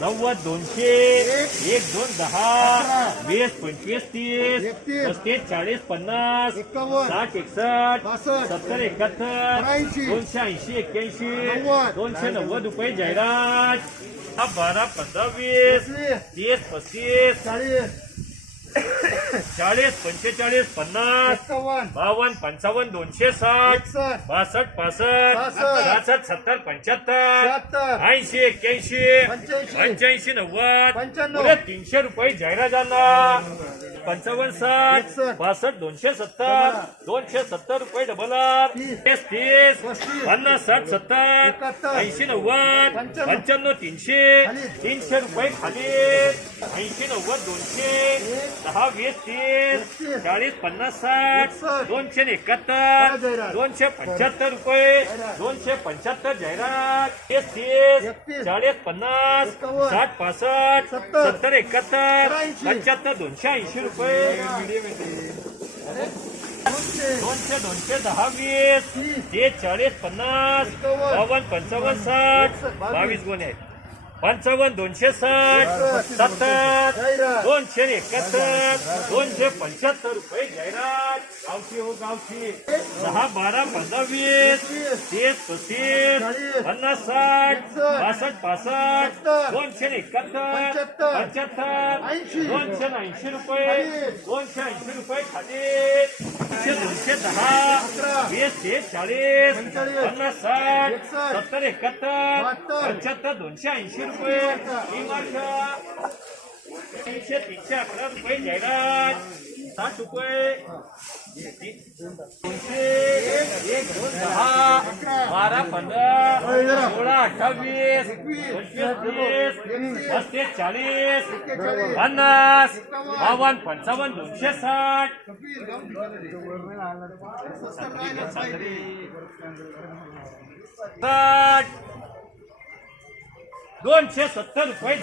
नव्वद दोनशे एक दोन दहा वीस पंचवीस तीस. पस्तीस चाळीस पन्नास. साठ एकसष्ट. सत्तर एकाहत्तर. दोनशे ऐंशी एक्क्याऐंशी. दोनशे नव्वद रुपये जाहिरात हा बारा पंधरा वीस. तीस पस्तीस चाळीस चाळीस पंचेचाळीस पन्नास एक्कावन्न बावन्न पंचावन्न दोनशे साठ एकसष्ट बासष्ट पासष्ट. सहासष्ट सत्तर पंच्याहत्तर शहात्तर ऐंशी एक्क्याऐंशी पंच्याऐंशी. पंच्याऐंशी नव्वद पंच्याण्णव. पुढे तीनशे रुपये जाहिरात पंचावन्न साठ. बासष्ट दोनशे सत्तर दोनशे सत्तर रुपये डबल आर तीस. तीस. पन्नास साठ सत्तर. ऐंशी नव्वद पंच्याण्णव. तीनशे. तीनशे रुपये खाली ऐंशी नव्वद दोनशे दहा वीस तीस. चाळीस पन्नास साठ. दोनशे एकाहत्तर? दोनशे पंच्याहत्तर रुपये. दोनशे पंच्याहत्तर जाहिरात तीस तीस. चाळीस पन्नास. साठ पासष्ट सत्तर. एकाहत्तर. पंच्याहत्तर दोनशे ऐंशी रुपये दोनशे दोनशे दोनशे दहा वीस चाळीस पन्नास बावन्न पंचावन्न साठ बावीस. बावीस गुन्हे आहेत पंचावन्न दोनशे साठ. सत्तर. दोनशे एकाहत्तर दोनशे पंच्याहत्तर रुपये जाहिरात गावची हो गावची दहा बारा पंधरा वीस तीस पस्तीस. पन्नास साठ. बासष्ट पासष्ट. दोनशे एकाहत्तर पंच्याहत्तर. दोनशे ऐंशी रुपये. दोनशे ऐंशी रुपये खाली दोनशे दहा. वीस तीस चाळीस. पन्नास साठ. सत्तर एकाहत्तर. पंच्याहत्तर दोनशे ऐंशी रुपये. तीन वर्ष तीनशे तीनशे अकरा रुपये जाहिरात. साठ रुपये. दोनशे एक दोन दहा बारा पंधरा सोळा अठ्ठावीस पंचवीस तीस पस्तीस चाळीस पन्नास बावन्न पंचावन्न दोनशे साठ. साठ. दोनशे सत्तर रुपये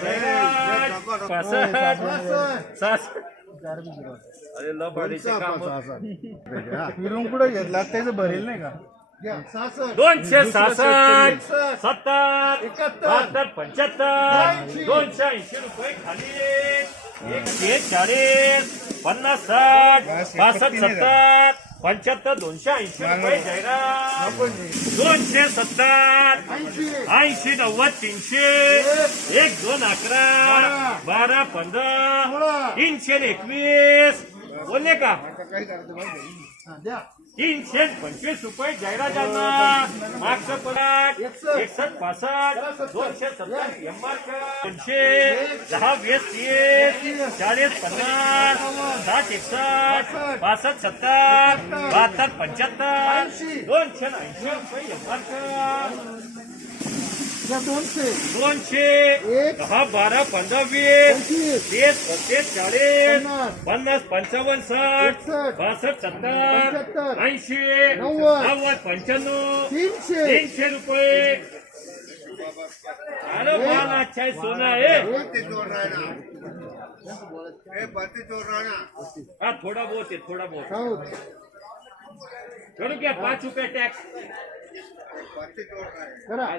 अरे लबाडीचे काम कुठे घेतला? त्याचं भरेल नाही का? दोनशे सहासष्ट. सत्तर. एकाहत्तर. पंच्याहत्तर. दोनशे ऐंशी रुपये खाली. एकशे चाळीस. पन्नास साठ. पासष्ट सत्तर. पंच्याहत्तर दोनशे ऐंशी रुपये जाहिरात दोनशे सत्तर ऐंशी. नव्वद तीनशे. एक. दोन अकरा. बारा. पंधरा. तीनशे एकवीस. बोलले का हा, द्या तीनशे पंचवीस रुपये जाहिरात मागचं पडाट एकसष्ट. पासष्ट दोनशे सत्तर एमआरक दोनशे दहा वीस तीस चाळीस पन्नास साठ एकसष्ट पासष्ट सत्तर बहात्तर पंच्याहत्तर दोनशे ऐंशी रुपये एमआरक द्या दोनशे दोनशे एक. दहा बारा पंधरा वीस तीस पस्तीस चाळीस पन्नास. पंचावन्न साठ. बासष्ट सत्तर. ऐंशी नव्वद. नव्वद पंच्याण्णव तीनशे तीनशे रुपये अरे माल अच्छा है सोना है हाँ थोड़ा बहुत है थोड़ा बहुत करू क्या पाच रुपये टॅक्स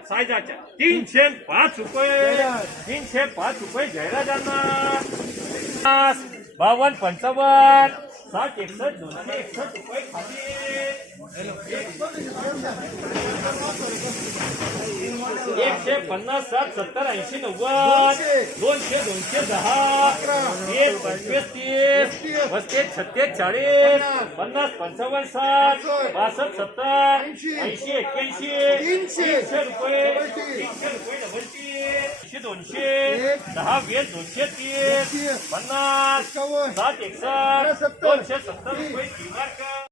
सायजाच्या? तीनशे पाच रुपये. तीनशे पाच रुपये जाहिरात पन्नास बावन्न पंचावन्न साठ एकसष्ट दोनशे एकसष्ट रुपये खाली. एकशे पन्नास साठ सत्तर ऐंशी नव्वद दोनशे. दोनशे दहा एक पंचवीस तीस पस्तीस छत्तीस चाळीस पन्नास. पंचावन्न साठ बासष्ट सत्तर ऐंशी. एक्क्याऐंशी तीनशे. रुपये तीनशे रुपये डबल तीस दोनशे दहा वीस दोनशे तीस पन्नास साठ एकसष्ट. दोनशे सत्तर रुपये